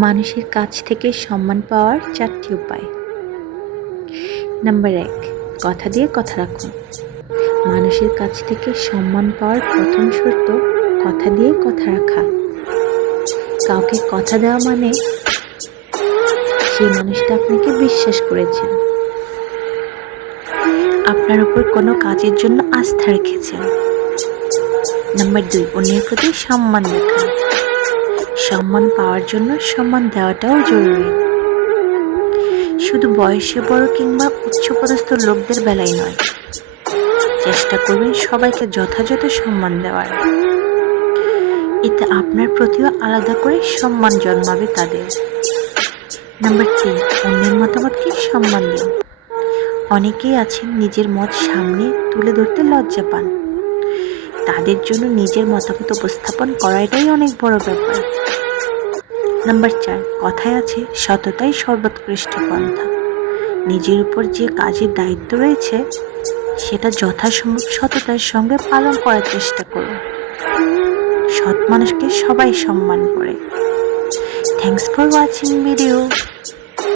মানুষের কাছ থেকে সম্মান পাওয়ার 4টি উপায়। নাম্বার 1, কথা দিয়ে কথা রাখুন। মানুষের কাছ থেকে সম্মান পাওয়ার প্রথম শর্ত কথা দিয়ে কথা রাখা। কাউকে কথা দেওয়া মানে সেই মানুষটা আপনাকে বিশ্বাস করেছেন, আপনার উপর কোনো কাজের জন্য আস্থা রেখেছেন। নাম্বার 2, অন্যের প্রতি সম্মান দেখান। সম্মান পাওয়ার জন্য সম্মান দেওয়াটাও জরুরি, শুধু বয়সে বড় কিংবা উচ্চপদস্থ লোকদের বেলায় নয়। চেষ্টা করবেন সবাইকে যথাযথ সম্মান দেওয়ার। এতে আপনার প্রতিও আলাদা করে সম্মান জন্মাবে তাদের। নাম্বার 3, অন্যের মতামতকে সম্মান দিন। অনেকেই আছেন নিজের মত সামনে তুলে ধরতে লজ্জা পান। তাদের জন্য নিজের মতামত উপস্থাপন করাটাই অনেক বড় ব্যাপার। নাম্বার 4, কথায় আছে সততাই সর্বোৎকৃষ্ট পন্থা। নিজের উপর যে কাজের দায়িত্ব রয়েছে সেটা যথাসম্ভব সততার সঙ্গে পালন করার চেষ্টা করুন। সৎ মানুষকে সবাই সম্মান করে। Thanks for watching video.